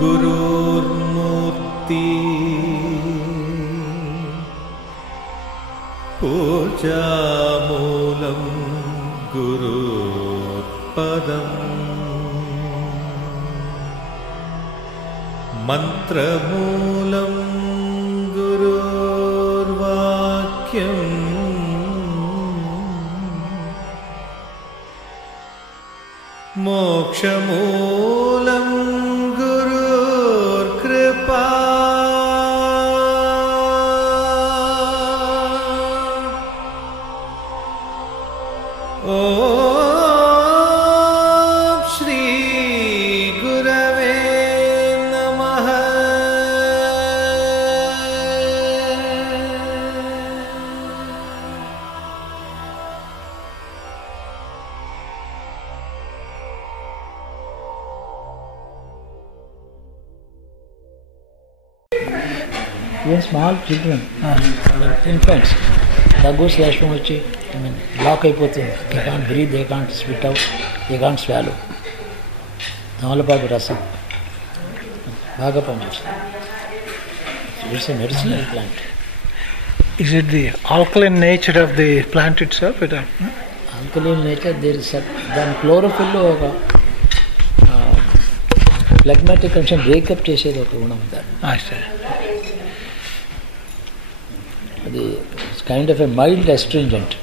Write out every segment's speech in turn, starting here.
गुरुर्मूर्ति पूजामूलं गुरुपदम् मंत्रमूलं गुरुर्वाक्यम् मोक्षमूलं गुरुर्कृपा ॐ श्री गुरवे नमः। Even small children, infants, దగ్గు శ్లేషం వచ్చి బ్లాక్ అయిపోతుంది. They can't breathe, they can't spit out, they can't swallow. తమలపాకు రసం బాగా పనిచేస్తుంది. It's a medicinal plant. Is it the alkaline nature of the plant itself? Alkaline nature there is దాని క్లోరోఫిల్లో ఒక ఫ్లెగ్మాటిక్ కొంచెం బ్రేకప్ చేసేది ఒక గుణం దాన్ని. అది kind of a mild astringent.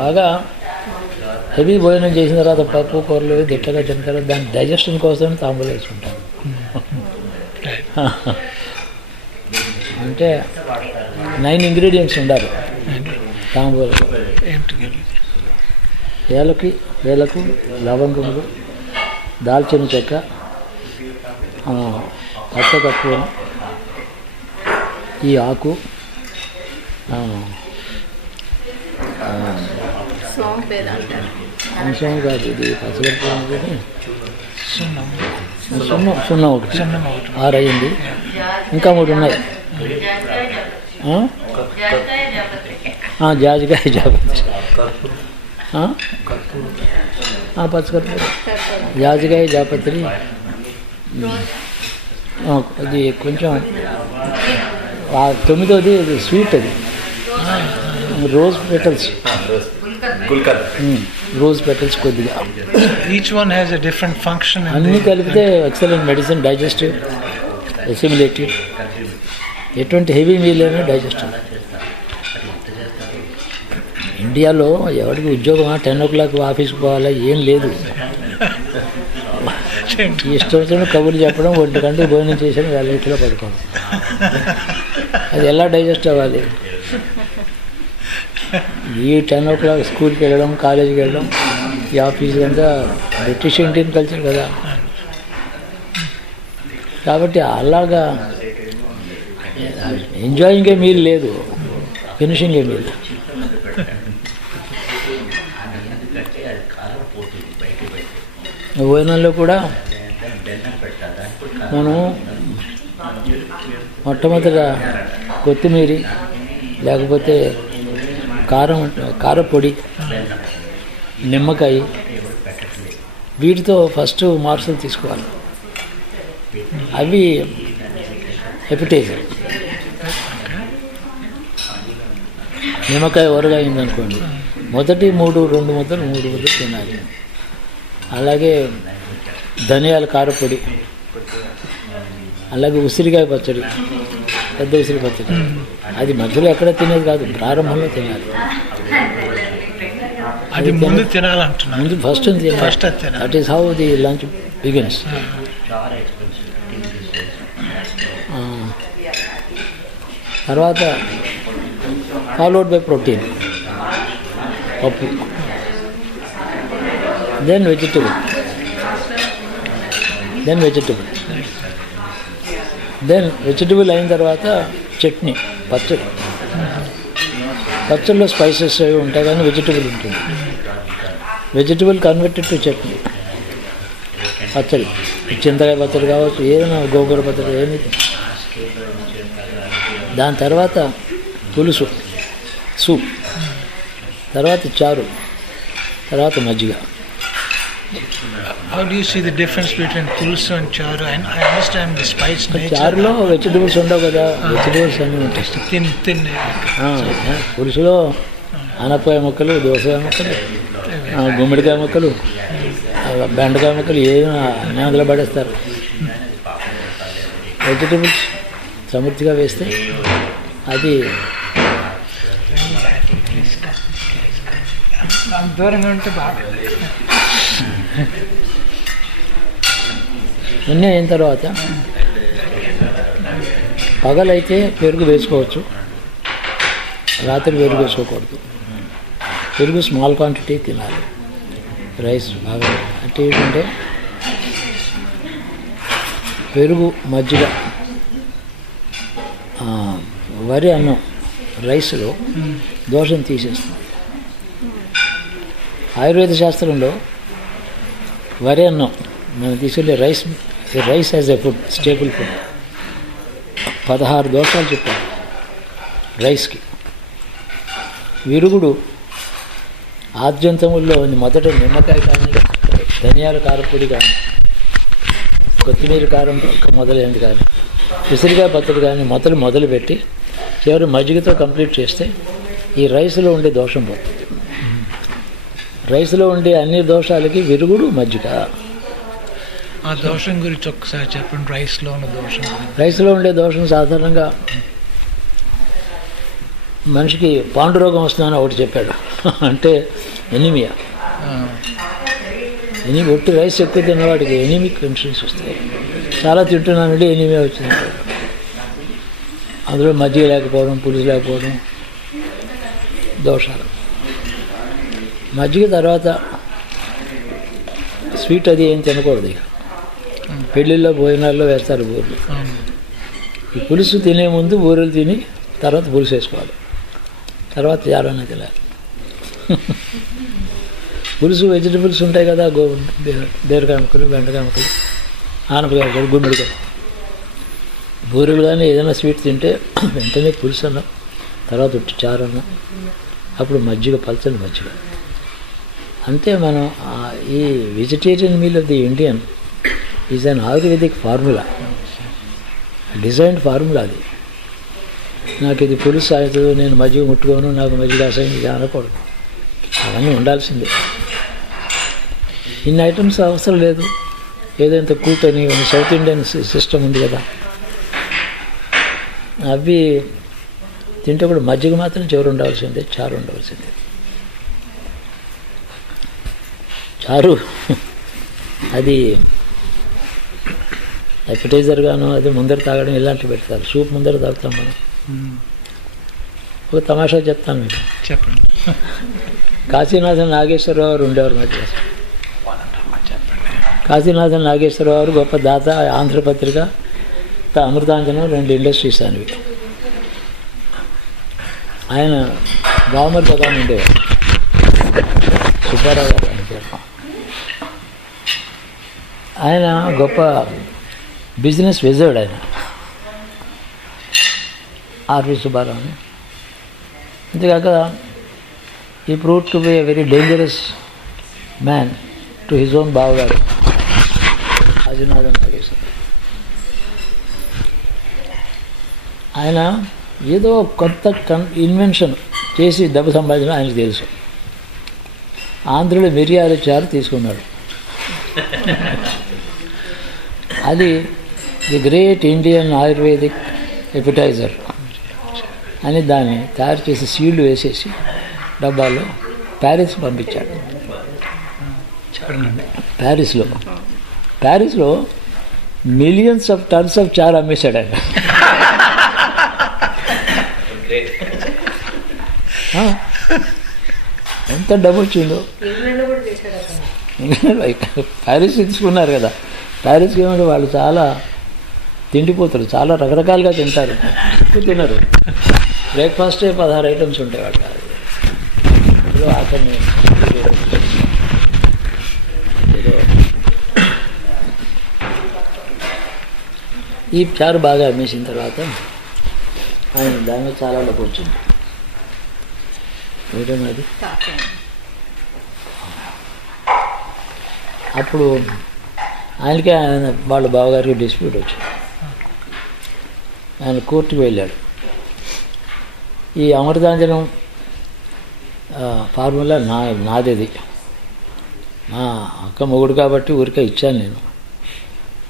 బాగా హెవీ భోజనం చేసిన తర్వాత పప్పు కూరలు దిట్టగా తిన్న తర్వాత దాని డైజెషన్ కోసం తాంబూలు వేసుకుంటాను. అంటే 9 ఇంగ్రీడియంట్స్ ఉండాలి తాంబూలు. ఏలకు, లవంగములు, దాల్చిన చెక్క, పచ్చకర్పూరం, ఈ ఆకు, అంశం కాదు ఇది పచ్చకర్పూరం కానీ సున్నం ఒకటి 6 అయింది. ఇంకా 3 ఉన్నాయి. జాజికాయ జాపత్రి, పచ్చకర్పూరం, జాజికాయ జాపత్రి. అది కొంచెం 9వది స్వీట్, అది రోజ్ పెటల్స్. రోజ్ పెటల్స్ కొద్దిగా. Each one has a different function. అన్నీ కలిపితే ఎక్సలెంట్ మెడిసిన్. డైజెస్టివ్, అసిమిలేటివ్, ఎటువంటి హెవీ మీల్ అయినా డైజెస్టివ్. ఇండియాలో ఎవరికి ఉద్యోగం 10 o'clock ఆఫీస్కి పోవాలా ఏం లేదు. ఇష్టం వచ్చిన కబుర్లు చెప్పడం, 1 గంటకు భోజనం చేసిన వేళ ఇంట్లో పడుకోండి. అది ఎలా డైజెస్ట్ అవ్వాలి? ఈ 10 o'clock స్కూల్కి వెళ్ళడం, కాలేజీకి వెళ్ళడం, ఈ ఆఫీస్కి అంతా బ్రిటిష్ ఇండియన్ కల్చర్ కదా. కాబట్టి అలాగా ఎంజాయింగ్ ఏ మీల్ లేదు, ఫినిషింగ్ ఏ మీల్. భోజనంలో కూడా మనం మొట్టమొదట కొత్తిమీర లేకపోతే కారపొడి, నిమ్మకాయ, వీటితో ఫస్ట్ మార్పులు తీసుకోవాలి. అవి ఎపిటైజర్. నిమ్మకాయ ఊరగా అయిందనుకోండి, మొదటి 2 ముద్దలు తినాలి. అలాగే ధనియాల కారపొడి, అలాగే ఉసిరికాయ పచ్చడి, పెద్ద ఉసిరి పచ్చడి. అది మధ్యలో ఎక్కడ తినేది కాదు, ప్రారంభంలో తినాలి. అది ముందు తినాలంటున్నా, ముందు ఫస్ట్ తినాలి. That is how the lunch begins. తర్వాత ఫాలోడ్ బై ప్రోటీన్, పప్పు, దెన్ వెజిటబుల్, దెన్ వెజిటబుల్ అయిన తర్వాత చట్నీ, పచ్చడి. పచ్చడిలో స్పైసెస్ అవి ఉంటాయి కానీ వెజిటబుల్ ఉంటుంది. వెజిటబుల్ కన్వర్టెడ్ టు చట్నీ, పచ్చడి. చింతకాయ పచ్చడి కావచ్చు, ఏదైనా గోంగూర పచ్చడి, ఏమి. దాని తర్వాత పులుసు, సూప్, తర్వాత చారు, తర్వాత మజ్జిగ. How do you see the difference between pulsu and charu? And I understand the spice nature. చారులో వెజిటబుల్స్ ఉండవు కదా, వెజిటబుల్స్ అన్నీ ఉంటాయి. Thin. పులుసులో ఆనపకాయ ముక్కలు, దోసకాయ ముక్కలు, గుమ్మడికాయ ముక్కలు, బెండకాయ ముక్కలు ఏమైనా అన్నీ అందులో పడేస్తారు. వెజిటబుల్స్ సమృద్ధిగా వేస్తే అది దూరంగా ఉంటే బాగా. అన్నీ అయిన తర్వాత పగలైతే పెరుగు వేసుకోవచ్చు, రాత్రి పెరుగు వేసుకోకూడదు. పెరుగు స్మాల్ క్వాంటిటీ తినాలి. రైస్ బాగా అంటే ఏంటంటే పెరుగు, మజ్జిగ, వరి అన్నం రైస్లో దోషం తీసేస్తుంది. ఆయుర్వేద శాస్త్రంలో వరి అన్నం మనం తీసుకెళ్ళే rice as a food, staple food, 16 దోషాలు చెప్పారు రైస్కి. విరుగుడు ఆద్యంతముల్లో మొదట నిమ్మకాయ కానీ, ధనియాల కారపొడి కానీ, కొత్తిమీర కారం మొదలైనది కానీ, ఉసిరికాయ పచ్చడి కానీ మొదలుపెట్టి చివరి మజ్జిగతో కంప్లీట్ చేస్తే ఈ రైస్లో ఉండే దోషం పోతుంది. రైస్లో ఉండే అన్ని దోషాలకి విరుగుడు, మజ్జిగ. ఆ దోషం గురించి ఒక్కసారి చెప్పండి. రైస్లో ఉన్న దోషం, రైస్లో ఉండే దోషం సాధారణంగా మనిషికి పాండురోగం వస్తుందని ఒకటి చెప్పాడు. అంటే ఎనిమియా. ఒట్టి రైస్ ఎక్కువ తిన్నవాడికి ఎనిమిక్ కండిషన్స్ వస్తాయి. చాలా తింటున్నానంటే ఎనిమియా వచ్చింది. అందులో మజ్జిగ లేకపోవడం, పులుసు లేకపోవడం దోషాలు. మజ్జిగ తర్వాత స్వీట్ అది ఏం తినకూడదు. ఇక పెళ్ళిళ్ళలో భోజనాల్లో వేస్తారు బూరెలు. ఈ పులుసు తినే ముందు బూరెలు తిని తర్వాత పులుసు వేసుకోవాలి, తర్వాత జారన్న తినాలి. పులుసు వెజిటబుల్స్ ఉంటాయి కదా, బీరకాయ ముక్కలు, బెండకాయ ముక్కలు, ఆనపకాయ ముక్కలు, గుమ్మడికాయ. బూరెలు కానీ ఏదైనా స్వీట్ తింటే వెంటనే పులుసు అన్నం, తర్వాత ఉట్టి చారు అన్నం, అప్పుడు మజ్జిగ, పల్చని మజ్జిగ. అంతే. మనం ఈ vegetarian meal of the Indian is an ayurvedic formula, designed formula. అది నాకు ఇది పులుసు అవుతుంది, నేను మజ్జిగ ముట్టుకోను, నాకు మజ్జిగ అసహ్యం, ఇది అనకూడదు. అవన్నీ ఉండాల్సిందే. ఇన్ని ఐటమ్స్ అవసరం లేదు. ఏదైతే కూట్ అని సౌత్ ఇండియన్ సిస్టమ్ ఉంది కదా, అవి తింటే కూడా మజ్జిగ మాత్రం చివరి ఉండవలసిందే, చారు ఉండవలసిందే. చారు అది అపిటైజర్గాను, అది ముందర తాగడం ఇలాంటివి పెడతారు. సూప్ ముందర తాగుతాం మనం. ఒక తమాషా చెప్తాను మీకు. చెప్పండి. కాశీనాథన్ నాగేశ్వరరావు గారు ఉండేవారు మద్రాసు. కాశీనాథన్ నాగేశ్వరరావు గారు గొప్ప దాత. ఆంధ్రపత్రిక, అమృతాంజనం 2 ఇండస్ట్రీస్ అనేవి. ఆయన గవర్నర్ పదాన్ని ఉండేవారు. సుబ్బారావు గారు అని పేరు. ఆయన గొప్ప బిజినెస్ విజర్డ్. ఆయన ఆర్వి సుబ్బారావు అని. అంతేకాక ఈ proved to be a very dangerous man to his own బావగారు కాశీనాథన్ నాగేశ్వరరావు. ఆయన ఏదో కొత్త ఇన్వెన్షన్ చేసి డబ్బు సంపాదించడం ఆయనకు తెలుసు. ఆంధ్రులో మిరియాల చారు తీసుకున్నాడు. అది ది గ్రేట్ ఇండియన్ ఆయుర్వేదిక్ ఎపిటైజర్ అని దాన్ని తయారు చేసి సీళ్లు వేసేసి డబ్బాలో ప్యారిస్ పంపించాడు. ప్యారిస్లో మిలియన్స్ ఆఫ్ టన్స్ ఆఫ్ చారు అమ్మేశాడు ఆయన. ఎంత డబ్బు వచ్చిందో. ప్యారిస్ తీసుకున్నారు కదా, ప్యారిస్కి ఏమంటే వాళ్ళు చాలా తిండిపోతారు, చాలా రకరకాలుగా తింటారు, ఎక్కువ తినరు. బ్రేక్ఫాస్టే 16 ఐటమ్స్ ఉంటాయి వాళ్ళు. అందులో ఆఖరిని ఈ చారు బాగా అమ్మేసిన తర్వాత ఆయన దాని మీద చాలా డబ్బు వచ్చింది. ఏమిటన్నది అప్పుడు ఆయనకి ఆయన వాళ్ళ బావగారికి డిస్ప్యూట్ వచ్చింది. ఆయన కోర్టుకు వెళ్ళాడు. ఈ అమృతాంజనం ఫార్ములా నాదేది, మా అక్క మొగుడు కాబట్టి ఊరికే ఇచ్చాను నేను.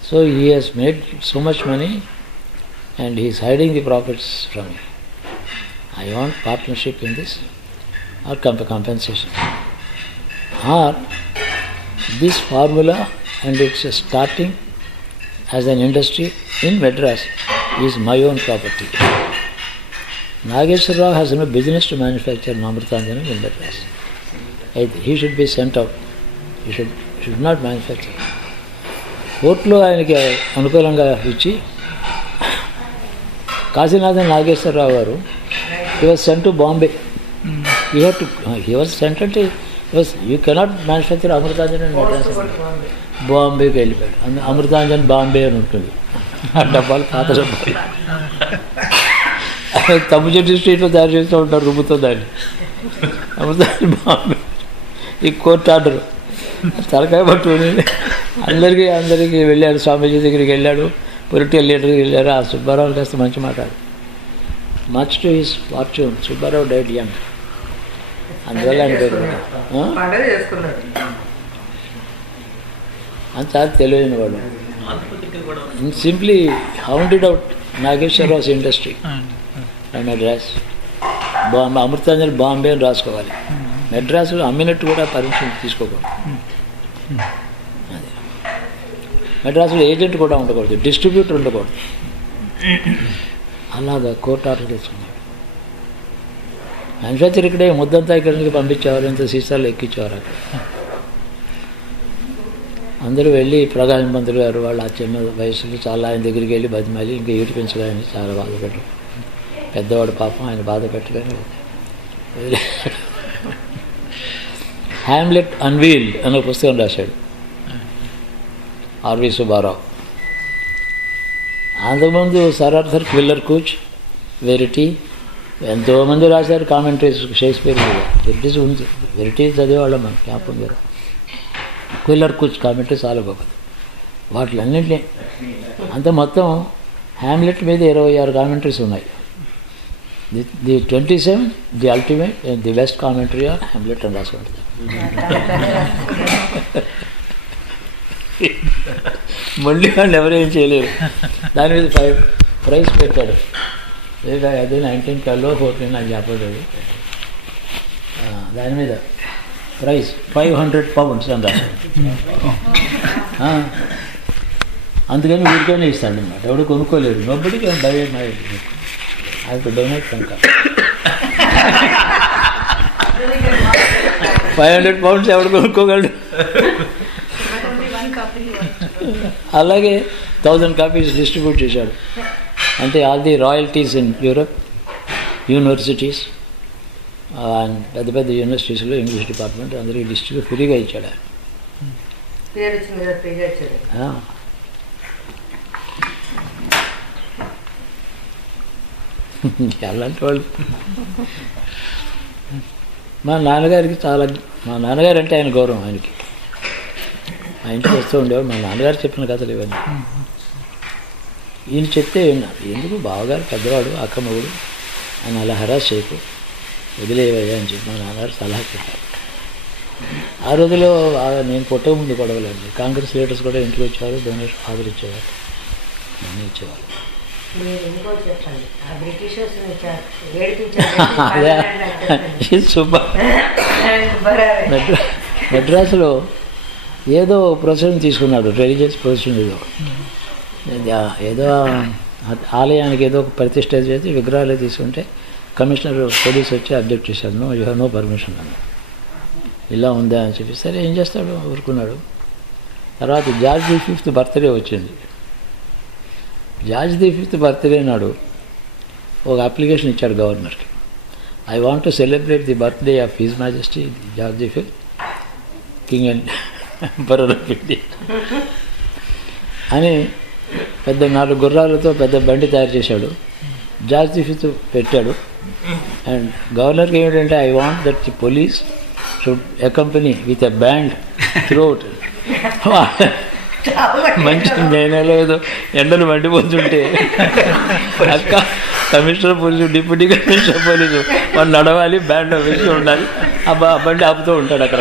So he has made so much money and he is hiding the profits from me. I want partnership in this or compensation. Or this formula and its starting as an industry in Madras is my own property. Nageshwar Rao has no business to manufacture Amrutanjanam in Madras. He should be sent out. He should not manufacture. కోర్టులో ఆయనకి అనుకూలంగా ఇచ్చి కాశీనాథన్ నాగేశ్వరరావు గారు he was sent to Bombay. He was sent to you cannot manufacture Amrutanjan in Madras. బాంబేకి వెళ్ళిపోయాడు. అమృతాంజన్ బాంబే అని ఉంటుంది, ఆ డబ్బాలు పాత డబ్బాలు తమ్ము చెట్టు స్ట్రీట్లో తయారు చేస్తూ ఉంటారు రుబ్బుతో దాన్ని. అమృతాంజన్ బాంబే. ఈ కోర్టు ఆర్డర్ తలకాయ పట్టుకుని అందరికీ వెళ్ళాడు. స్వామీజీ దగ్గరికి వెళ్ళాడు, పొలిటికల్ లీడర్కి వెళ్ళారు. ఆ సుబ్బారావు కాస్త మంచి మాట్లాడు. Much to his fortune Subbarao died young. అందువల్ల ఆయన పేరు అంత తెలియని వాడు. Simply hounded out Nageswararao's industry Madras. Amrutanjan Bombay అని రాసుకోవాలి. మెడ్రాస్లో అమ్మినట్టు కూడా పర్మిషన్ తీసుకోకూడదు. అది మెడ్రాస్లో ఏజెంట్ కూడా ఉండకూడదు, డిస్ట్రిబ్యూటర్ ఉండకూడదు. అలాగా కోర్టు ఆర్డర్ తెచ్చుకున్నాడు. మ్యానుఫ్యాక్చర్ ఇక్కడే ముద్దంతా ఇక్కడికి పంపించేవారు, ఇంత సీసాలు ఎక్కించేవారు. అక్కడ అందరూ వెళ్ళి ప్రకాశం పంతులు గారు వాళ్ళు ఆ చిన్న వయసులో చాలా ఆయన దగ్గరికి వెళ్ళి బతిమాలి ఇంకా ఈటు పెంచగానే చాలా బాధపెట్టారు. పెద్దవాడు పాపం ఆయన బాధ పెట్టగానే హ్యామ్లెట్ అన్వీల్డ్ అనే పుస్తకం రాశాడు ఆర్వి సుబ్బారావు. అంతకుముందు సర్ ఆర్థర్ క్విల్లర్ కూచ్, వెరిటీ ఎంతోమంది రాశారు కామెంటరీస్ షేక్స్పియర్ మీద. వెరిటీస్ ఉంది, వెరిటీ చదివేవాళ్ళం మనం జ్ఞాపకం గారు. క్విల్లర్ కూచ్ కామెంటరీ చాలా గొప్పది. వాటిలన్నింటినీ అంత మొత్తం హ్యామ్లెట్ మీద 26 కామెంటరీస్ ఉన్నాయి. The 27 the ultimate the best commentary on hamlet అని రాసి ఉంటుంది. మళ్ళీ వాళ్ళు ఎవరేం చేయలేరు. దాని మీద 5 ప్రైజ్ పెట్టాడు. అదే 1912 14 నాకు చెప్పలేదు. దాని మీద ప్రైజ్ 500 pounds అని రాశాడు. అందుకని ఊరికైనా ఇస్తాడు అన్నమాట. ఎవడు కొనుక్కోలేదు. నోబడీకి buy my I have to donate కనుక 500 pounds ఎవడు కొనుక్కోగలడు. అలాగే 1000 copies డిస్ట్రిబ్యూట్ చేశాడు. అంటే all the royalties in Europe universities and పెద్ద పెద్ద యూనివర్సిటీస్లో ఇంగ్లీష్ డిపార్ట్మెంట్ అందరికీ డిస్ట్రిబ్యూట్ ఫ్రీగా ఇచ్చాడు ఆయన. అలాంటి వాళ్ళు మా నాన్నగారు అంటే ఆయన గౌరవం. ఆయనకి మా ఇంటికి వస్తూ ఉండేవాడు. మా నాన్నగారు చెప్పిన కథలు ఇవన్నీ ఈయన చెప్తే విన్నారు. ఎందుకు బావగారు పెద్దవాడు, అక్క మొగుడు, ఆయన అలా హరాస్ చేయకు, వదిలేవయ్యా అని చెప్పి మా నాన్నగారు సలహా చెప్పారు. ఆ రోజులో నేను పుట్టక ముందు గొడవలండి. కాంగ్రెస్ లీడర్స్ కూడా ఇంటికి వచ్చేవారు, డొనేషన్ ఫాదర్ ఇచ్చేవారు, అన్నీ ఇచ్చేవారు. మెడ్రాస్లో ఏదో ప్రొసెషన్ తీసుకున్నాడు, రిలీజియస్ ప్రొసెషన్ ఏదో ఆలయానికి ఏదో ఒక ప్రతిష్ట చేసి విగ్రహాలు తీసుకుంటే కమిషనర్ పోలీస్ వచ్చి అబ్జెక్ట్ చేశాడు. No you have no permission అన్నాడు. ఇలా ఉందా అని చెప్పి సరే ఏం చేస్తాడు ఊరుకున్నాడు. తర్వాత జార్జ్ ది 5th బర్త్డే వచ్చింది. జార్జ్ ది 5th బర్త్డే నాడు ఒక అప్లికేషన్ ఇచ్చాడు గవర్నర్కి. I want to celebrate the birthday of his Majesty George the 5th king and emperor of India అని పెద్ద 4 గుర్రాలతో పెద్ద బండి తయారు చేశాడు. జార్జ్ ది 5th పెట్టాడు. అండ్ గవర్నర్కి ఏమిటంటే I want that the police should accompany with a band throughout మంచి నేనేలో ఏదో ఎండలు మండిపోతుంటే అక్క commissioner police deputy commissioner police వాళ్ళు నడవాలి, బ్యాండ్ వేసి ఉండాలి, బండి ఆపుతూ ఉంటాడు అక్కడ.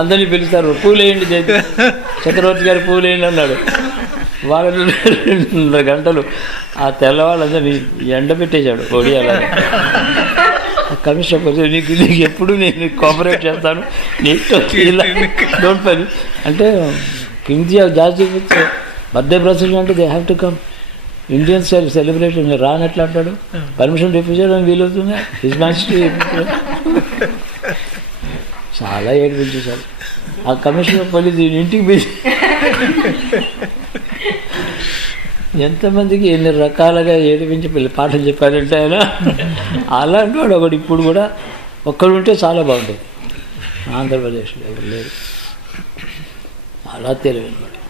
అందరినీ పిలుస్తారు, పూలు వేయండి చక్రవర్తి గారు పూలు వేయండి అన్నాడు. వాళ్ళు 2 గంటలు ఆ తెల్లవాళ్ళందరినీ ఎండ పెట్టేశాడు ఒడియాల. కమిషనర్ పోలీసు నీకు ఎప్పుడు నేను కోఆపరేట్ చేస్తాను, నీతో డోంట్ పని అంటే కింగ్ జార్జ్ బర్త్డే ప్రొసెషన్ అంటే they have to come, Indians celebration రానట్లా అంటాడు, పర్మిషన్ రిఫ్యూజ్ చేయడానికి వీలవుతుంది, హిజ్ మ్యాజిస్టీ. చాలా ఏడిపించేశారు ఆ కమిషనర్ పోలీసు ఇంటికి పోయి. ఎంతమందికి ఎన్ని రకాలుగా ఏడిపించి పాటలు చెప్పారంటే ఆయన అలాంటి వాడు ఒకటి ఇప్పుడు కూడా ఒక్కడుంటే చాలా బాగుంటుంది. ఆంధ్రప్రదేశ్లో ఎవరు లేరు, అలా తెలియని వాడు.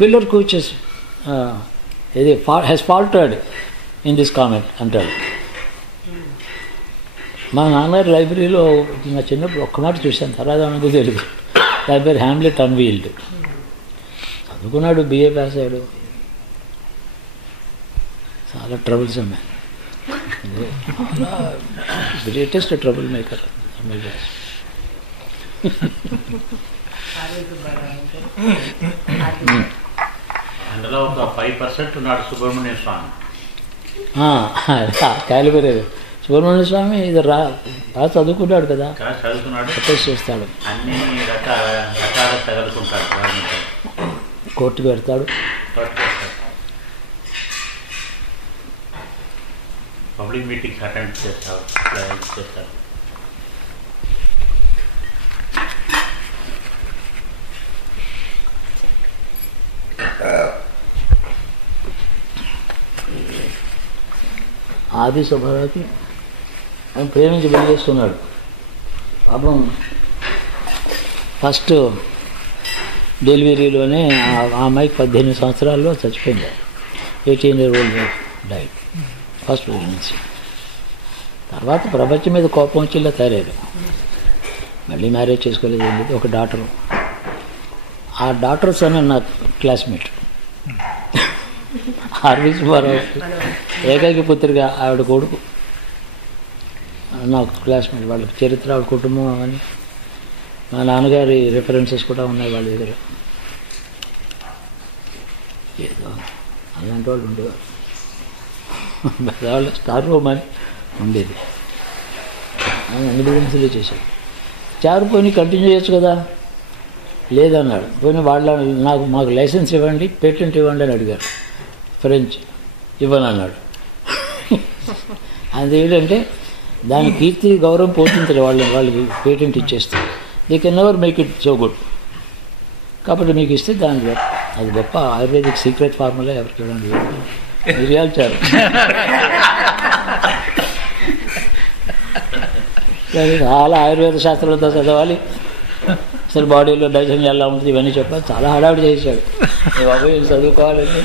పిల్లర్ కోచెస్ ఇది హ్యాస్ ఫాల్టర్డ్ ఇన్ దిస్ కామెంట్ అంటాడు. మా నాన్నగారి లైబ్రరీలో నా చిన్నప్పుడు ఒక్క మాట చూశాను, తర్వాత మనకు తెలియదు. దాని పేరు హ్యామ్లెట్ అన్వీల్డ్. చదువుకున్నాడు, బిఏ పాస్ అయ్యాడు, చాలా troubles man, greatest trouble maker. అందులో ఒక 5% ఉన్నాడు సుబ్రహ్మణ్య స్వామి. క్యాలిబర్ సుబ్రహ్మణ్య స్వామి ఇది బాగా చదువుకున్నాడు కదా, చదువుకున్నాడు, ప్రొటెస్ట్ చేస్తాడు, అన్ని రకాల తగులుకుంటాడు, కోర్టుకు పెడతాడు, పబ్లిక్ మీటింగ్స్ అటెండ్ చేస్తాడు. ఆది సుబ్బారావుకి ఆయన ప్రేమించి పెళ్లి చేస్తున్నాడు. పాపం ఫస్ట్ డెలివరీలోనే ఆ అమ్మాయికి 18 సంవత్సరాల్లో చచ్చిపోయింది. 18 year old diet, first pregnancy. తర్వాత ప్రపంచం మీద కోపం వచ్చి ఇలా తయారయ్యాడు. మళ్ళీ మ్యారేజ్ చేసుకోలేదు, ఏంటి ఒక డాక్టరు. ఆ డాక్టర్ సన్ నా క్లాస్మేట్ ఆర్వి సుబ్బారావు, ఏకైక పుత్రిగా ఆవిడ కొడుకు నాకు క్లాస్మేట్. వాళ్ళ చరిత్ర, వాళ్ళ కుటుంబం అని మా నాన్నగారి రెఫరెన్సెస్ కూడా ఉన్నాయి వాళ్ళ దగ్గర. ఏదో అలాంటి వాళ్ళు ఉండేవారు. పెద్దవాళ్ళు స్టార్ రూమ్ అని ఉండేది, అన్ని బిజినెస్లే చేశాడు. చారుపోయి కంటిన్యూ చేయొచ్చు కదా, లేదన్నాడు. పోయిన వాళ్ళ మాకు లైసెన్స్ ఇవ్వండి, పేటెంట్ ఇవ్వండి అని అడిగారు. ఫ్రెంచ్ ఇవ్వను అన్నాడు. అది ఏంటంటే దాని కీర్తి గౌరవం పోతుంది, వాళ్ళకి పేటెంట్ ఇచ్చేస్తారు. They can never make it so good. కాబట్టి మీకు ఇస్తే దాని అది గొప్ప ఆయుర్వేదిక్ సీక్రెట్ ఫార్ములా ఎవరికి ఇవ్వండి, మిరియాలు చారు. చాలా ఆయుర్వేద శాస్త్రంతో చదవాలి, అసలు బాడీలో డైజెషన్ ఎలా ఉంటుంది ఇవన్నీ చెప్పాలి. చాలా హడావిడి చేశాడు, బాబు ఏం చదువుకోవాలని.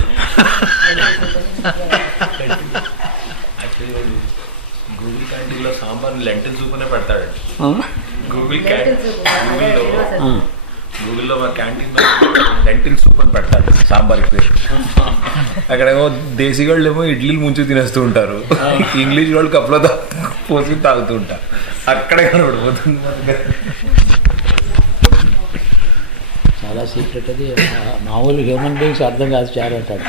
గూగుల్ క్యాంటీన్లో సాంబార్ లెంటిల్ సూప్ అనే పెడతాడండి. గూగుల్లో మా క్యాంటీన్లో లెంటిల్ సూప్ అని పెడతాడు సాంబార్కి పేరు. అక్కడేమో దేశీగాళ్ళు ఏమో ఇడ్లీలు ముంచు తినేస్తూ ఉంటారు, ఇంగ్లీష్ వాళ్ళు కప్పులో పోసి తాగుతూ ఉంటారు. అక్కడే కనబడిపోతుంది. చాలా సీక్రెట్ అది, మామూలు హ్యూమన్ బీయింగ్స్ అర్థం కాదు చారు అంటారు.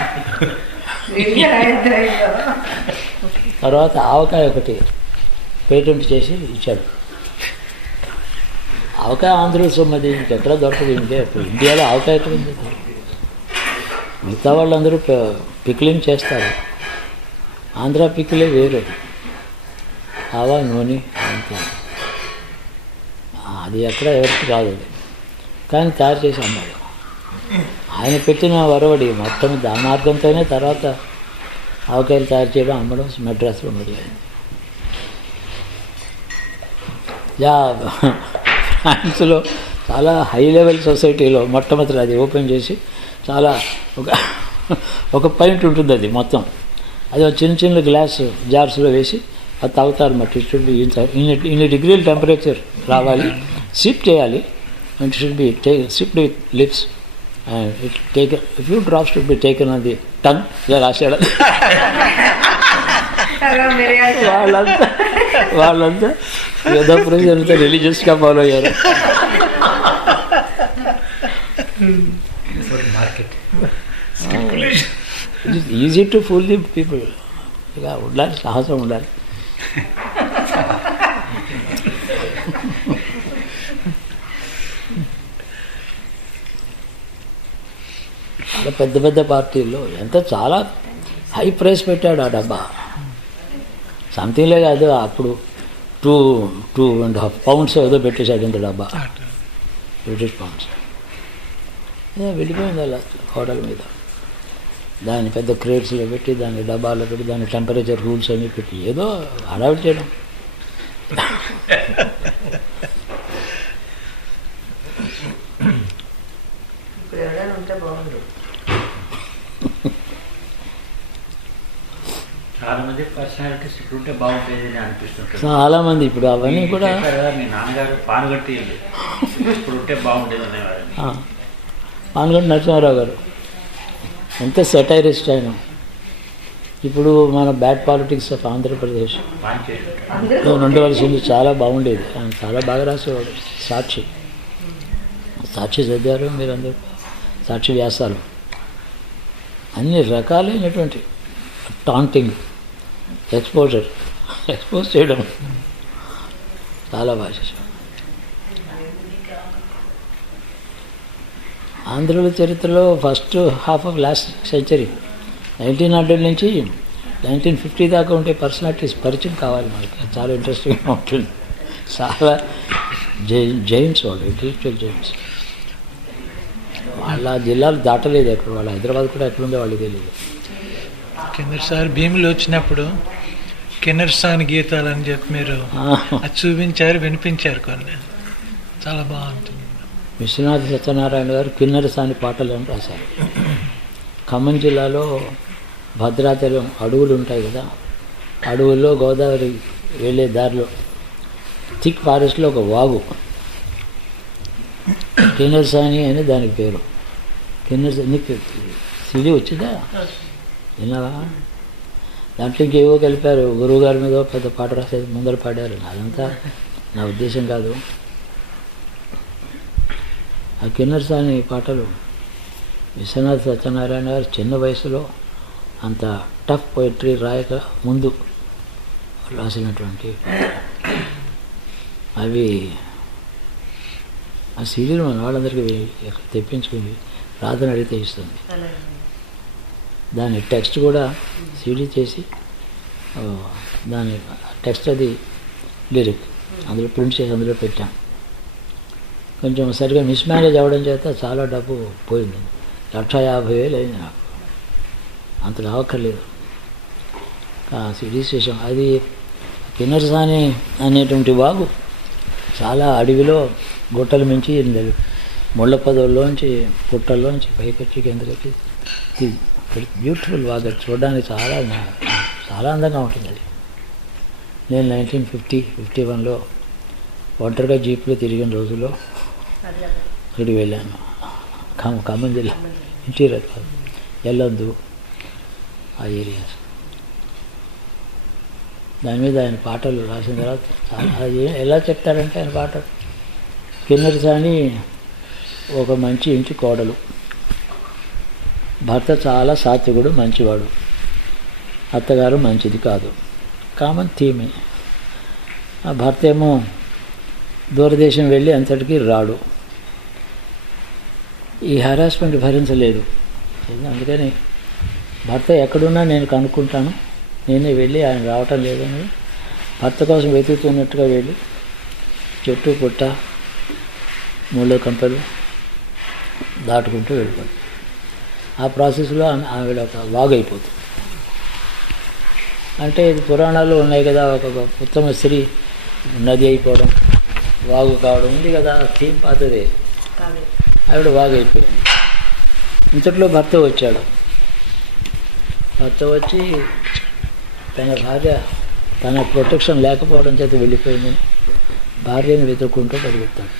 తర్వాత ఆవకాయ ఒకటి పేటెంట్ చేసి ఇచ్చాడు. ఆవకాయ ఆంధ్ర సొమ్మది, ఇంకెక్కడ దొరకదు. ఇండియాలో ఆవకాయ ఎక్కడ ఉంది? మిగతా వాళ్ళందరూ పిక్లింగ్ చేస్తారు, ఆంధ్ర పిక్లే వేరు, ఆవా నూనె అంతా. అది ఎక్కడ ఎవరికి రాదు, కానీ తయారు చేసి అమ్మాడు. ఆయన పెట్టిన వరవడి మొత్తం దాని మార్గంతోనే తర్వాత ఆవకాయలు తయారు చేయడం, అమ్మడం మెడ్రాస్లో మొదలైంది. ఫ్రాన్స్లో చాలా హై లెవెల్ సొసైటీలో మొట్టమొదటి అది ఓపెన్ చేసి చాలా ఒక పైంట్ ఉంటుంది, అది మొత్తం అది చిన్న చిన్న గ్లాస్ జార్స్లో వేసి అది తాగుతారు అన్నమాట. It should be in degree temperature రావాలి, సిప్ చేయాలి. And should be sipped with lips and it take few drops should be taken on the tongue. ఇలా రాశాడు. వాళ్ళంతా ఏదో ప్రజలంతా రిలీజియస్గా ఫాలో అయ్యారు. Easy to fool the people. ఇక ఉండాలి, సాహసం ఉండాలి. పెద్ద పెద్ద పార్టీల్లో ఎంత చాలా హై ప్రైస్ పెట్టాడు ఆ డబ్బా. సంథింగ్లే కాదు, అప్పుడు 2.5 pounds ఏదో పెట్టేశాడు ఇంత డబ్బా, బ్రిటిష్ పౌండ్స్. వెళ్ళిపోయింది అలా హోటల్ మీద. దాన్ని పెద్ద క్రేట్స్లో పెట్టి, దాన్ని డబ్బాలో పెట్టి, దాని టెంపరేచర్ రూల్స్ అన్నీ పెట్టి ఏదో హడావిడి చేయడం. చాలా మంది పర్సనాలిటీస్ ఇప్పుడు ఉంటే బాగుంటుంది అని అనిపిస్తుంటుంది. చాలా మంది ఇప్పుడు అవన్నీ కూడా మీ నాన్నగారు పానుగట్టి ఇప్పుడు ఉంటే బాగుండేది అనేవారు. పానుగంటి నరసింహారావు గారు ఎంత సెటైరిస్ట్ ఆయన. ఇప్పుడు మన బ్యాడ్ పాలిటిక్స్ ఆఫ్ ఆంధ్రప్రదేశ్ ఉండవలసింది చాలా బాగుండేది. ఆయన చాలా బాగా రాసేవాడు. సాక్షి చదివారు మీరందరూ, సాక్షి వ్యాసాలు, అన్ని రకాలైనటువంటి టాంటింగ్, ఎక్స్పోజ్ చేయడం చాలా బాగా చేశాడు. ఆంధ్రుల చరిత్రలో first half of last century 1900 నుంచి 1950 దాకా ఉండే పర్సనాలిటీస్ పరిచయం కావాలి మనకి. చాలా ఇంట్రెస్టింగ్గా ఉంటుంది. చాలా జైన్స్ వాళ్ళు, ఇంటలెక్చువల్ జైన్స్. వాళ్ళ జిల్లాలు దాటలేదు ఎక్కడ, వాళ్ళు హైదరాబాద్ కూడా ఎక్కడుందో వాళ్ళకి తెలియదు. కిందసారి భీములు వచ్చినప్పుడు కిన్నెరసాని గీతాలు అని చెప్పి మీరు అది చూపించారు, వినిపించారు కొన్ని. చాలా బాగుంటుంది. విశ్వనాథ సత్యనారాయణ గారు కిన్నెరసాని పాటలు అని రాశారు. ఖమ్మం జిల్లాలో భద్రాచలం అడవులు ఉంటాయి కదా, అడవుల్లో గోదావరి వెళ్ళే దారిలో థిక్ ఫారెస్ట్లో ఒక వాగు, కిన్నెరసాని అని దానికి పేరు. కిన్నెరసాని సిడి వచ్చిందా విన్నావా? దాంట్లో ఇంకేవో కలిపారు. గురువు గారి మీద పెద్ద పాట రాసేది ముందర పాడారు. అదంతా నా ఉద్దేశం కాదు. ఆ కిన్నెరసాని పాటలు విశ్వనాథ సత్యనారాయణ గారు చిన్న వయసులో అంత టఫ్ పోయిటరీ రాయక ముందు రాసినటువంటి అవి. ఆ సీడీలు మన వాళ్ళందరికీ తెప్పించుకుంది, రాధని అడిగితే ఇస్తుంది. దాని టెక్స్ట్ కూడా సీడీ చేసి దాని టెక్స్ట్ అది లిరిక్ అందులో ప్రింట్ చేసి అందులో పెట్టాం. కొంచెం సరిగా మిస్ మ్యారేజ్ అవ్వడం చేత చాలా డబ్బు పోయింది. 1,50,000 అయింది నాకు. అంత రావక్కర్లేదు. సిరీస్ చేసాం. అది కిన్నెరసాని అనేటువంటి వాగు చాలా అడవిలో గుట్టలు మించి ముళ్ళ పొదల్లోంచి పుట్టల్లోంచి పైకొచ్చి కిందకొచ్చి బ్యూటిఫుల్ వాగు. చూడడానికి చాలా చాలా అందంగా ఉంటుంది అది. నేను 1951లో ఒంటరిగా జీప్లో తిరిగిన రోజుల్లో అక్కడికి వెళ్ళాను. ఖమ్మం జిల్లా ఇంటీరియర్ కాదు, ఎల్లొద్దు ఆ ఏరియాస్. దాని మీద ఆయన పాటలు రాసిన తర్వాత చాలా అది ఎలా చెప్తాడంటే ఆయన పాటలు, కిన్నెరసాని ఒక మంచి ఇంటి కోడలు, భర్త చాలా సాత్వికుడు మంచివాడు, అత్తగారు మంచిది కాదు. కామన్ థీమే. ఆ భర్త ఏమో దూరదేశం వెళ్ళి అంతటికీ రాడు. ఈ హెరాస్మెంట్ భరించలేదు. అందుకని భర్త ఎక్కడున్నా నేను కనుక్కుంటాను, నేనే వెళ్ళి ఆయన రావటం లేదని భర్త కోసం వెతుకుతున్నట్టుగా వెళ్ళి చెట్టు పుట్ట ముళ్ళ కంపలు దాటుకుంటూ వెళ్ళిపోతుంది. ఆ ప్రాసెస్లో ఆవిడ ఒక వాగు అయిపోతుంది. అంటే ఇది పురాణాల్లో ఉన్నాయి కదా, ఒక ఉత్తమ స్త్రీ నది అయిపోవడం, వాగు కావడం ఉంది కదా, థీమ్ పాతదే. ఆవిడ వాగు అయిపోయింది. ఇంతట్లో భర్త వచ్చాడు. భర్త వచ్చి తన భార్య తన ప్రొటెక్షన్ లేకపోవడం చేత వెళ్ళిపోయిందని భార్యను వెతుక్కుంటూ పరిగెత్తాడు.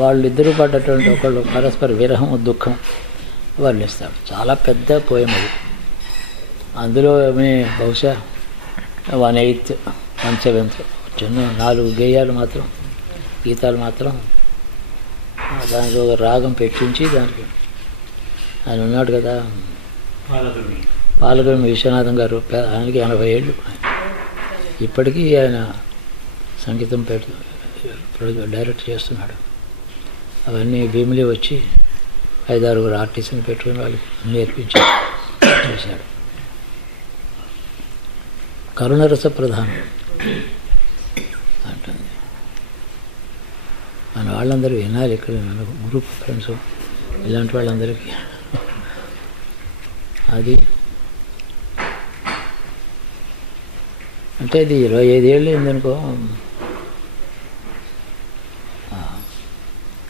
వాళ్ళిద్దరూ పడ్డటువంటి ఒకళ్ళు పరస్పర విరహం దుఃఖం వర్ణిస్తాడు. చాలా పెద్ద పోయం అది. అందులో బహుశా 1/8 1/7 చిన్న 4 గేయాలు మాత్రం, గీతాలు మాత్రం దానికి ఒక రాగం పెట్టించి దానికి ఆయన ఉన్నాడు కదా పాలగొండ విశ్వనాథం గారు, ఆయనకి 80 ఏళ్ళు. ఇప్పటికీ ఆయన సంగీతం డైరెక్ట్ చేస్తున్నాడు. అవన్నీ భీమిలి వచ్చి 5-6 ఆర్టిస్ట్ని పెట్టుకుని వాళ్ళకి నేర్పించి చేశాడు. కరుణరస ప్రధానం అంటుంది. మన వాళ్ళందరూ వినాలి. ఇక్కడ గ్రూప్ ఫ్రెండ్స్ ఇలాంటి వాళ్ళందరికీ అది అంటే ఇది 25 ఏళ్ళు అయిందనుకో.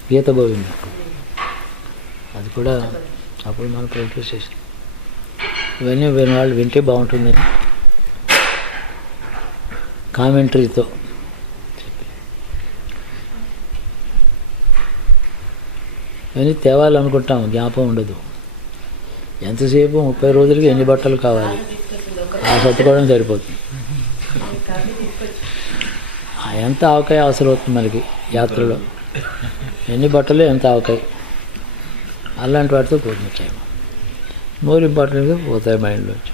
గీత గోవిందం అది కూడా అప్పుడు మనం ప్రొడ్యూస్ చేసాం. ఇవన్నీ వాళ్ళు వింటే బాగుంటుందని కామెంటరీతో చెప్పి ఇవన్నీ తేవాలనుకుంటాం, జ్ఞాపకం ఉండదు. ఎంతసేపు 30 రోజులకి ఎన్ని బట్టలు కావాలి ఆ సర్దుకోవడం సరిపోతుంది. ఎంత ఆవకాయ అవసరం అవుతుంది మనకి యాత్రలో, ఎన్ని బట్టలు ఎంత ఆవకాయ, అలాంటి వాటితో పోతున్నాయి. మోర్ ఇంపార్టెంట్గా పోతాయి మైండ్లోంచి.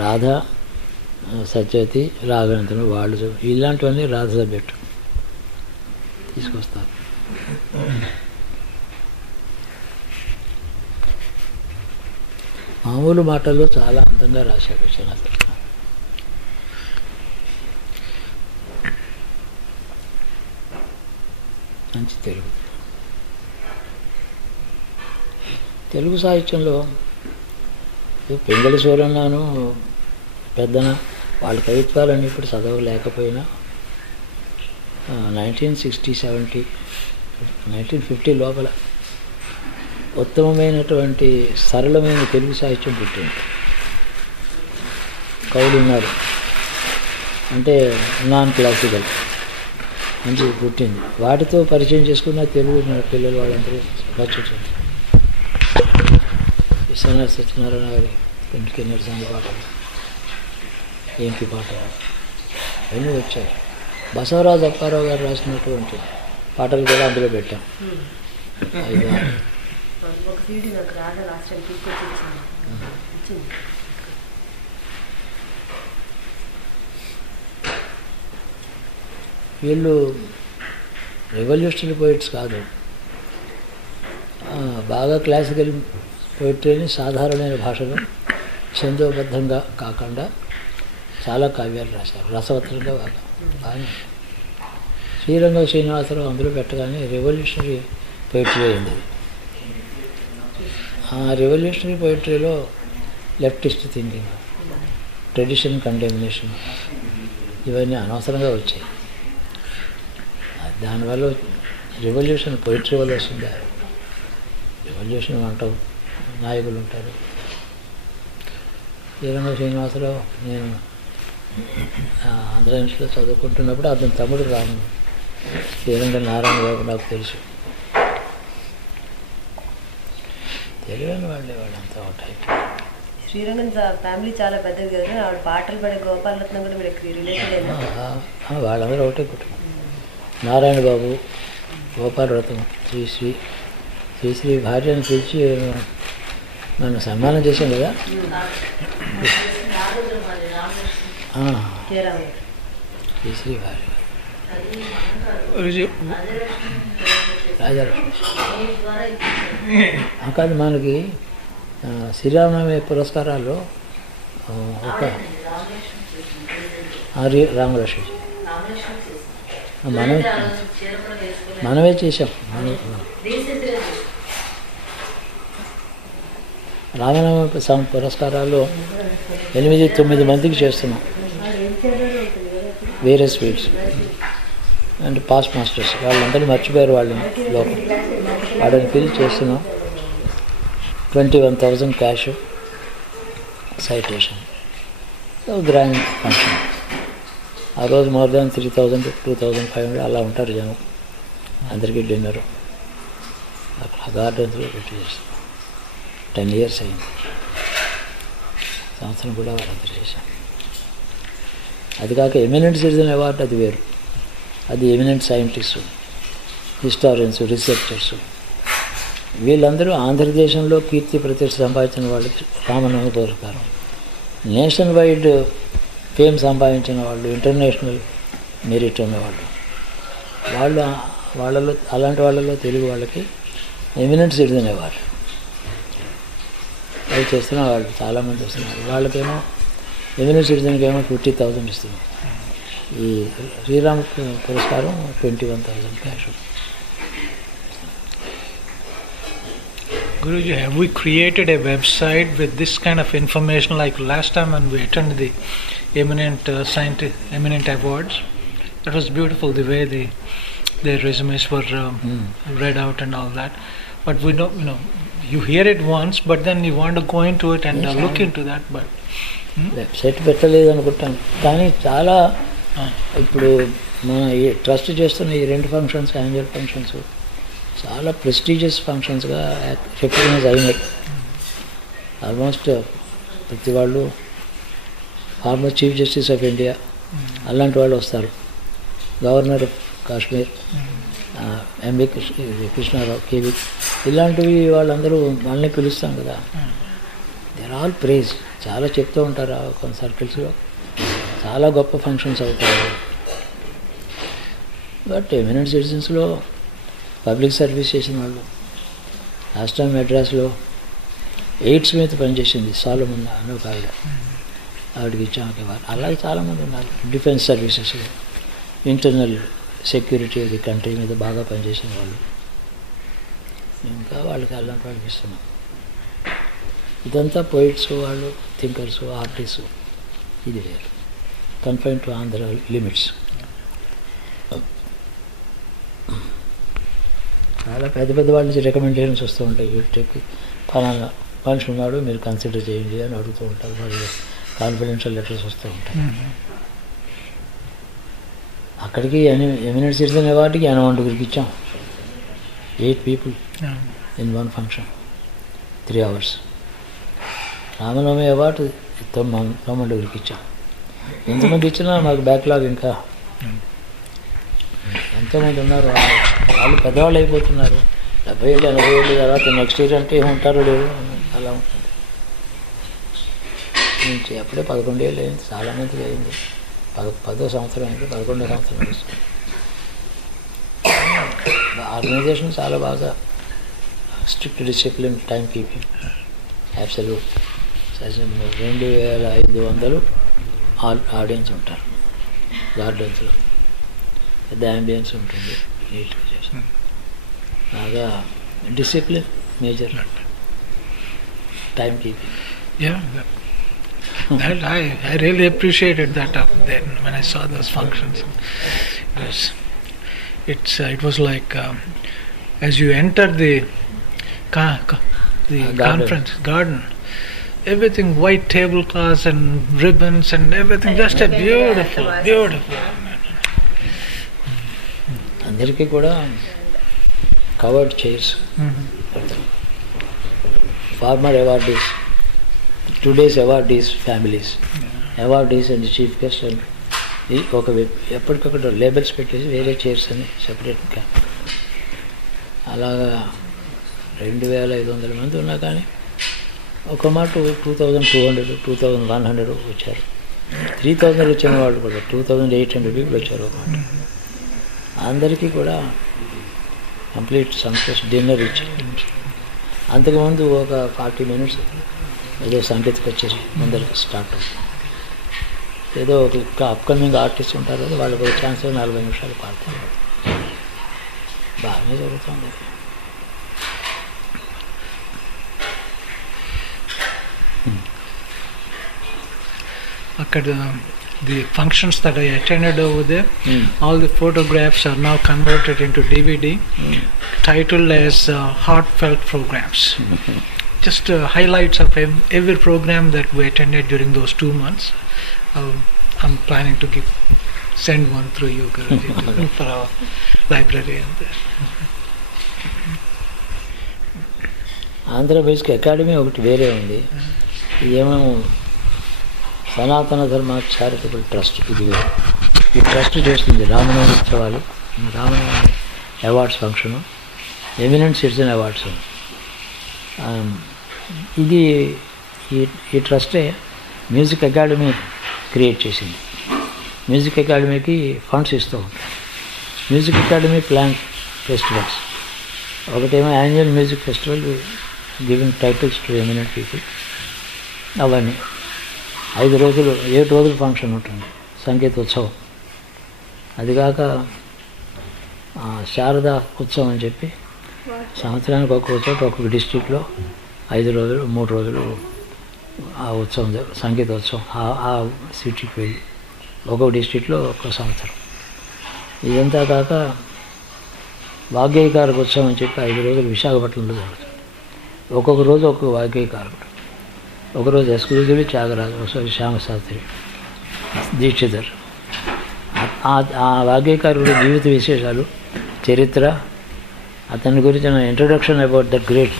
రాధ సత్యవతి రాఘవేంద్రులు వాళ్ళు ఇలాంటివన్నీ రాధ సబ్జెక్టు తీసుకొస్తారు. మామూలు మాటల్లో చాలా అందంగా రాశాడు విశ్వనాథ్. మంచి తెలుగు సాహిత్యంలో పింగళి సూరన్నాను పెద్దన వాళ్ళ కవిత్వాలన్నీ ఇప్పుడు చదవలేకపోయినా 1960, 1950 లోపల ఉత్తమమైనటువంటి సరళమైన తెలుగు సాహిత్యం పుట్టింది. కవులు ఉన్నారు అంటే నాన్ క్లాసికల్ మంచి పుట్టింది. వాటితో పరిచయం చేసుకున్న తెలుగు పిల్లలు వాళ్ళందరూ రచించారు. విశ్వనాథ సత్యనారాయణ గారి కిన్నెర సంగీ పాటలు, ఏంటి పాటలు అవన్నీ వచ్చాయి. బసవరాజు అప్పారావు గారు రాసినటువంటి పాటలు కూడా అందులో పెట్టాం. వీళ్ళు రెవల్యూషనరీ పోయిట్స్ కాదు, బాగా క్లాసికల్ పోయిట్రీని సాధారణమైన భాషలో ఛందోబద్ధంగా కాకుండా చాలా కావ్యాలు రాశారు, రసవత్రంగా బాగా. శ్రీరంగం శ్రీనివాసరావు అందులో పెట్టగానే రెవల్యూషనరీ పోయిట్రీ అయింది. ఆ రెవల్యూషనరీ పోయిట్రీలో లెఫ్టిస్ట్ థింకింగ్, ట్రెడిషన్ కండెమినేషన్ ఇవన్నీ అనవసరంగా వచ్చాయి. దానివల్ల రెవల్యూషన్ పోయిట్రీ వల్ల వస్తుందా? రెవల్యూషన్ అంటావు, నాయకులు ఉంటారు. శ్రీరంగం శ్రీనివాసరావు నేను ఆంధ్ర యూనివర్సిటీలో చదువుకుంటున్నప్పుడు అతని తమ్ముడు రాము శ్రీరంగం నారాయణ బాబు నాకు తెలుసు. తెలియని వాళ్ళే వాళ్ళంతా ఉంటాయి. శ్రీరంగం ఫ్యామిలీ చాలా పెద్దది కదా, ఆవిడ పాటలు పడే గోపాలరత్నం కూడా మీరు రిలేటెడ్. వాళ్ళందరూ ఒకటే కుటుంబం. నారాయణ బాబు, గోపాలరత్నం, శ్రీశ్రీ భార్యను పిలిచి మనం సన్మానం చేశాం కదా. శ్రీశ్రీ భార్య రాజాలక్ష్మి కాదు. మనకి శ్రీరామనవమి పురస్కారాల్లో ఒక రామలక్ష్మి మనమే చేసాం. రామనవమి పురస్కారాల్లో 8-9 మందికి చేస్తున్నాం. వేరే స్వీట్స్ అండ్ పాస్ట్ మాస్టర్స్ వాళ్ళందరినీ మర్చిపోయారు. వాళ్ళని లోపల వాళ్ళని పిలిచి చేస్తున్నాం. 21,000 క్యాష్ సైటేషన్. Grand function. ఆ రోజు మోర్ దాన్ 3000 2500 అలా ఉంటారు జనం. అందరికీ డిన్నరు అక్కడ గార్డెన్స్లో పెట్టి చేస్తాం. 10 years అయింది. సంవత్సరం కూడా వాళ్ళంతా చేశాం. అది కాక ఎమినెంట్ సిటిజన్ అవార్డు అది వేరు. అది ఎమినెంట్ సైంటిస్టు, హిస్టారియన్స్, రీసెర్చర్స్ వీళ్ళందరూ ఆంధ్రదేశంలో కీర్తి ప్రతిష్ట సంపాదించిన వాళ్ళకి రామనవమి పురస్కారం. నేషనల్ వైడ్ ఫేమ్ సంపాదించిన వాళ్ళు, ఇంటర్నేషనల్ మెరిట్ ఉన్నవాళ్ళు, వాళ్ళలో అలాంటి వాళ్ళలో తెలుగు వాళ్ళకి ఎమినెంట్ సిటిజన్ అవార్డు అవి చేస్తున్న వాళ్ళు చాలామంది వస్తున్నారు. వాళ్ళకేమో ఎమినెంట్ సిటిజన్కి ఏమో 50,000 ఇస్తున్నాం. ఈ శ్రీరామ్ పురస్కారం 21,000 cash. Guruji, have we created a website with this kind of information like last time when we attended the eminent awards? That was beautiful, the way their resumes were read out and all that. But we don't, you hear it once, but then you want to go into it and look into that. But website పెట్టలేదు అనుకుంటాను. కానీ చాలా ఇప్పుడు మన ఈ trust చేస్తున్న ఈ 2 functions, annual functions చాలా ప్రెస్టీజియస్ ఫంక్షన్స్గా రికగ్నైజ్ అయినాయి. ఆల్మోస్ట్ ప్రతి వాళ్ళు former chief justice of India అలాంటి వాళ్ళు వస్తారు. Governor of Kashmir MV Krishnarao, KV ఇలాంటివి వాళ్ళందరూ వాళ్ళని పిలుస్తాం కదా. There all prize. చాలా చెప్తూ ఉంటారు కొన్ని సర్కిల్స్లో. చాలా గొప్ప ఫంక్షన్స్ అవుతాయి. బట్ ఎమినెంట్ సిటిజన్స్లో పబ్లిక్ సర్వీస్ చేసిన వాళ్ళు, లాస్ట్ టైం మెడ్రాస్లో ఎయిడ్స్ మీద పనిచేసింది సాలమన్ అని ఒక ఆవిడకి ఇచ్చాం అవార్డు. అలాగే చాలామంది ఉన్నారు. డిఫెన్స్ సర్వీసెస్లో, internal security of the country మీద బాగా పనిచేసిన వాళ్ళు, ఇంకా వాళ్ళకి అలాంటి వాళ్ళకి ఇస్తున్నాం. ఇదంతా పోయిట్స్ వాళ్ళు, థింకర్స్, ఆర్టిస్టు. ఇది వేరు, కన్ఫైన్ టు ఆంధ్ర లిమిట్స్. చాలా పెద్ద పెద్ద వాళ్ళ నుంచి రికమెండేషన్స్ వస్తూ ఉంటాయి. వీటికి ఫలానా మనిషి ఉన్నాడు, మీరు కన్సిడర్ చేయండి అని అడుగుతూ ఉంటారు. వాళ్ళు కాన్ఫిడెన్షియల్ లెటర్స్ వస్తూ ఉంటాయి. అక్కడికి ఎమినెంట్ సిటిజన్ అవార్డుకి 80 ఇచ్చాం. 8 people in 1 function, 3 hours. Ramanavami award 90 ఇచ్చాం. ఎంతమంది ఇచ్చినా మాకు బ్యాక్లాగ్ ఇంకా ఎంతోమంది ఉన్నారు. వాళ్ళు పెద్దవాళ్ళు అయిపోతున్నారు. 70 ఏళ్ళు 80 ఏళ్ళు తర్వాత నెక్స్ట్ ఇయర్ అంటే ఏముంటారో లేదు, అలా ఉంటుంది. నుంచి అప్పుడే 11 ఏళ్ళు అయింది. చాలామందికి అయింది. 10వ సంవత్సరం అయింది, 11వ సంవత్సరం వస్తుంది. ఆర్గనైజేషన్ చాలా బాగా strict discipline, time keeping, absolute. 2500 audience ఉంటారు గార్డెన్స్లో. పెద్ద అంబియన్స్ ఉంటుంది, నీట్గా చేస్తాం. బాగా discipline major, time keeping. I really appreciated that up then when I saw those functions. It was like as you enter the conference garden, everything white tablecloths and ribbons and everything, just a beautiful. అందరికీ కూడా covered chairs. Former awardees, today's awardees, families awardees and chief guest and ఒక ఎప్పటికక్కడ లేబెల్స్ పెట్టేసి వేరే chairs అని సెపరేట్గా. అలాగా 2500 మంది ఉన్నా కానీ ఒక మాట 2200, 2100 వచ్చారు. 3000 వచ్చిన వాళ్ళు కూడా 2800 people వచ్చారు ఒక మాట. అందరికీ కూడా కంప్లీట్ సంతోష్ డిన్నర్ ఇచ్చారు. అంతకుముందు ఒక 40 minutes ఏదో సంగీత కచేరీ ముందరికి స్టార్ట్ అవుతుంది. ఏదో ఒక అప్కమింగ్ ఆర్టిస్ట్ ఉంటారు కదా, వాళ్ళకి ఒక ఛాన్స్ 40 నిమిషాలు పాడతారు. బాగానే జరుగుతుంది. అక్కడ the functions that I attended over there, all the photographs are now converted into DVD, titled as heartfelt programs. Just highlights of every program that we attended during those 2 months I'm planning to send one through you, Guruji, for our library. And Andhra బేస్కి academy ఒకటి వేరే ఉంది. ఇదేమో సనాతన ధర్మ charitable trust. ఇది వేరే. ఈ ట్రస్ట్ చేస్తుంది రామనవమి ఉత్సవాలు, Ramanavami awards function, eminent citizen awards. ఇది ఈ ట్రస్టే మ్యూజిక్ అకాడమీ క్రియేట్ చేసింది. మ్యూజిక్ అకాడమీకి ఫండ్స్ ఇస్తూ ఉంటాయి. Music academy plan festivals. ఒకటేమో annual music festival giving titles to eminent people. అవన్నీ 5 రోజులు 7 రోజులు ఫంక్షన్ ఉంటుంది, సంగీతోత్సవం. అదిగాక శారదా ఉత్సవం అని చెప్పి సంవత్సరానికి ఒక్కొక్క చోట ఒక్కొక్క డిస్టిక్లో 5 రోజులు 3 రోజులు ఆ ఉత్సవం సంగీతోత్సవం ఆ సిటీకి వెళ్ళి ఒక్కొక్క డిస్టిక్లో ఒక్కొక్క సంవత్సరం. ఇదంతా కాక వాగ్గేయకారక ఉత్సవం అని చెప్పి 5 రోజులు విశాఖపట్నంలో జరుగుతుంది. ఒక్కొక్క రోజు ఒక్కొక్క వాగ్గేయకారకుడు. ఒకరోజు ఎస్క్లూజివ్లీ త్యాగరాజు, ఒకసారి శ్యామశాస్త్రి, దీక్షితర్. ఆ వాగ్గేయకారుడు జీవిత విశేషాలు, చరిత్ర, అతని గురించిన ఇంట్రడక్షన్ అబౌట్ ద గ్రేట్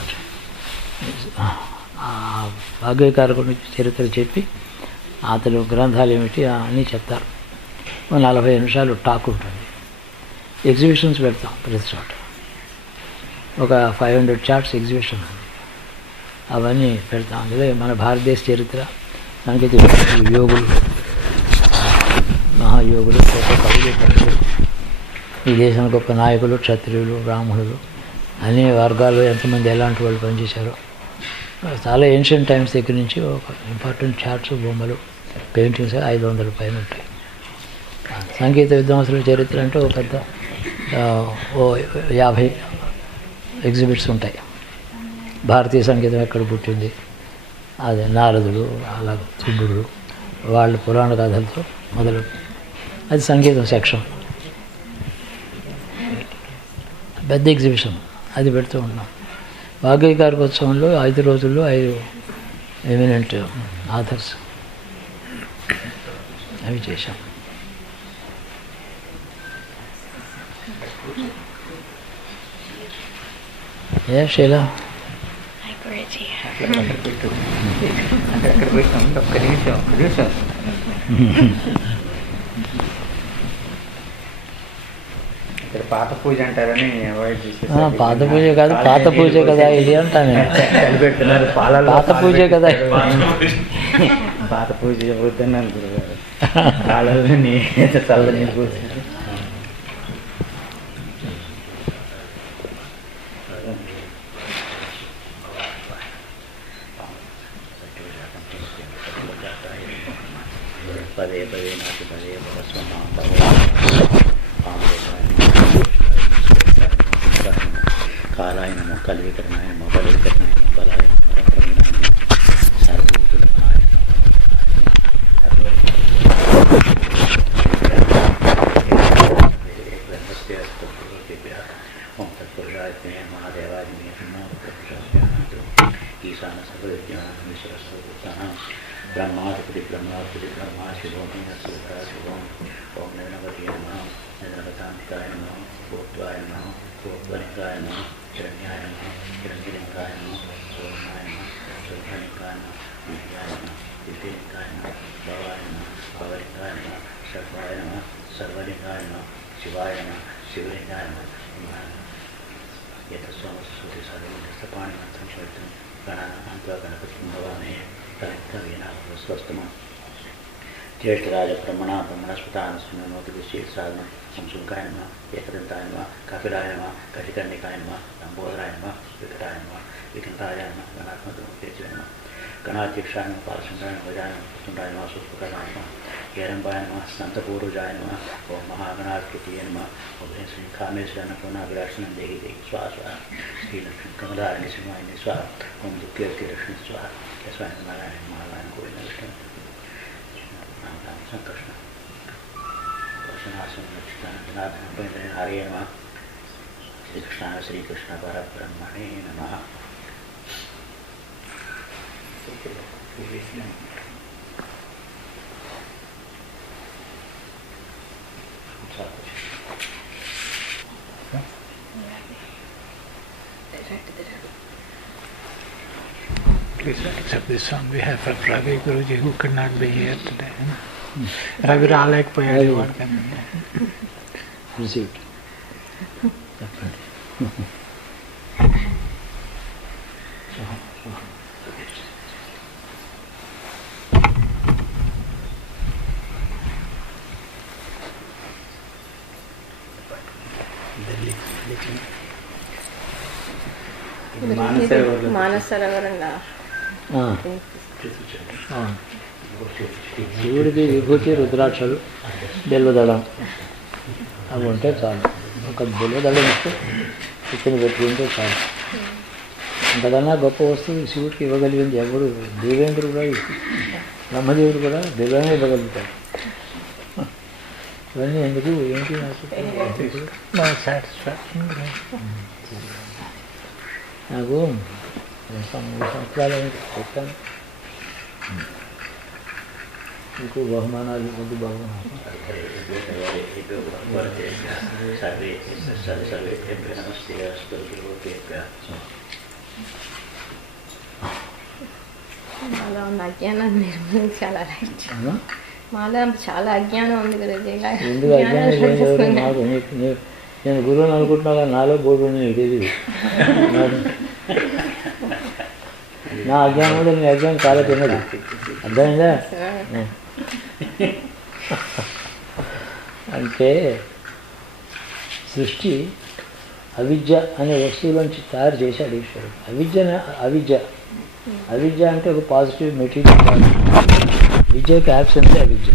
వాగ్గేయకారకుడి చరిత్ర చెప్పి అతడు గ్రంథాలు ఏమిటి అన్నీ చెప్తారు. 40 నిమిషాలు టాక్ ఉంటుంది. ఎగ్జిబిషన్స్ పెడతాం ప్రతి చోట. ఒక 500 చార్ట్స్ ఎగ్జిబిషన్ ఉంది. అవన్నీ పెడతాం. అందులో మన భారతదేశ చరిత్ర, సంగీత యోగులు, మహాయోగులు, గొప్ప కవులు, పండితులు, ఈ దేశానికి గొప్ప నాయకులు, క్షత్రియులు, బ్రాహ్మణులు, అన్ని వర్గాలు ఎంతమంది ఎలాంటి వాళ్ళు పనిచేశారో చాలా ఏన్షియంట్ టైమ్స్ దగ్గర నుంచి ఒక ఇంపార్టెంట్ చార్ట్స్, బొమ్మలు, పెయింటింగ్స్ 500 పైన ఉంటాయి. సంగీత విద్వాంసుల చరిత్ర అంటే ఒక పెద్ద 50 ఎగ్జిబిట్స్ ఉంటాయి. భారతీయ సంగీతం ఎక్కడ పుట్టింది, అదే నారదుడు, అలా త్రిగురుడు, వాళ్ళ పురాణ కథలతో మొదలు, అది సంగీతం సెక్షన్. పెద్ద ఎగ్జిబిషన్ అది పెడుతూ ఉంటాం. వాగ్గేయకారకోత్సవంలో 5 రోజుల్లో 5 ఎమినెంట్ ఆథర్స్ అవి చేశాం. ఏ శైలా పాత పూజ అంటారని అవాయిడ్ చేసేసి పాత పూజ కాదు, పాత పూజే కదా ఇది అంటాను. కలిపెడుతున్నారు. పాలలో పాత పూజే కదా, పాత పూజ వద్దన్నాను గురుగారు. పాలలో చల్ల నీళ్ళు పోసారు. పదే పదే నాకు పదే కాలాయ నమో కల్వికరణాయ నమో బలవికరణాయ నమో బలాయ నమో పరబ్రహ్మణాయ నమో సర్వభూతనాయ ఓం తత్పురుషాయ మహాదేవాయ ఈశాన సర్వజ్ఞానం బ్రహ్మాధిపతి బ్రహ్మా శుభం శుభం. ఓం నవనవతి నమః నవనవతాంతికాయ నమః భూత్వాయ నమః భూత్వనికాయ నమః హిరణ్యాయ నమః హిరణ్యలింగాయ నమః సోమాయ నమః సుబ్రహ్మణ్యాయ నమః విద్యాయ నమః విద్యలింగాయ నమః భవాయ నమః భవలింగాయ నమః సర్వాయ నమః సర్వలింగాయ నమః శివాయ నమః శివలింగాయ నమః యతస్వామస్సుతి సర్వపాణి మంత్రం చరిత్రం గణాంత్వా గణపతిం భవామే కవినాస్వస్తమ జ్యేష్ఠరాజ బ్రహ్మణ బ్రహ్మణస్పతాన సునోతిశేష సాధన సంశుకాయ నమ ఏకదంతాయ నమ కపిలాయ నమ కటికర్ణికాయ నమ లంబోదరాయ నమ వికటాయ నమ వికంతాయ నమ గణాత్మకేశ నమ గణాధ్యక్షాయ నమ పాలశంకరాయ నమ గజాయ నమ పుత్తుండాయ నమ సుస్ఫుటాయ నమ హేరంబాయ నమ స్నంతపూర్వజాయ నమ ఓం మహాగణాధిపతియే నమ ఓం శ్రీ కామేశ్వర పూర్ణాభిలాషణం దేహి దేహి స్వాహ శ్రీలక్ష్మి కమలారణి సింహాయని స్వాహ ఓం దుఃఖేర్కి లక్ష్మి స్వాహ యస్వాయ నారాయణ మహారాయణ గోవింద విష్ణు సంకృష్ణ దర్శనాశనం లక్షితానందనాథన హరే నమ శ్రీకృష్ణాయ శ్రీకృష్ణ పరబ్రహ్మణే నమ. we accept this one. We have Ravi Guruji who could not be here today. Ravi రాలేకపోయాడు వాడికన్నా. Received. చెప్పండి. మానసరోవరంలో శివుడికి విభూతి రుద్రాక్షలు బెల్వదళం అవి ఉంటే చాలు. ఒక బెల్వదళం ఇస్తే ఇక్కడ పెట్టుకుంటే చాలు. అంతకన్నా గొప్ప వస్తువు శివుడికి ఇవ్వగలిగింది ఎవరు? దేవేంద్రుడు కూడా, బ్రహ్మదేవుడు కూడా బెల్లమే ఇవ్వగలుగుతారు. ఇవన్నీ ఎందుకు ఏంటి నాకు నాకు 3 సంవత్సరాలు చెప్పాను. మీకు బహుమానాలు ముందు బహుమానాలు మాలో ఉన్న అజ్ఞానాన్ని నిర్మూలించాలి. మాలో చాలా అజ్ఞానం ఉంది కదా. ఎందుకు అజ్ఞానం లేదు నాకు? నేను గురువుని అనుకుంటున్నా కానీ నాలో బోర్డు నీకు తెలియదు. నా అజ్ఞానం కూడా నీ అజ్ఞానం చాలా తిన్నది. అర్థమైందా? అంటే సృష్టి అవిద్య అనే వస్తువులోంచి తయారు చేశాడు ఈశ్వరుడు. అవిద్య అంటే ఒక పాజిటివ్ మెటీరియల్ కాదు. విద్యకి యాబ్సెన్స్ అవిద్య.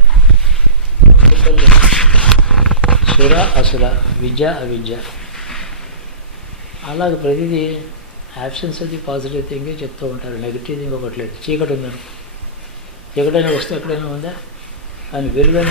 సుర అసుర, విద్య అవిద్య, అలాగే ప్రతిదీ యాబ్సెన్స్ అది పాజిటివ్ థింగే చెప్తూ ఉంటారు. నెగిటివ్ థింగ్ ఒకటి లేదు. చీకటి ఉందని, చీకటి అనే వస్తువు ఎక్కడైనా ఉందా? అని వెలుగని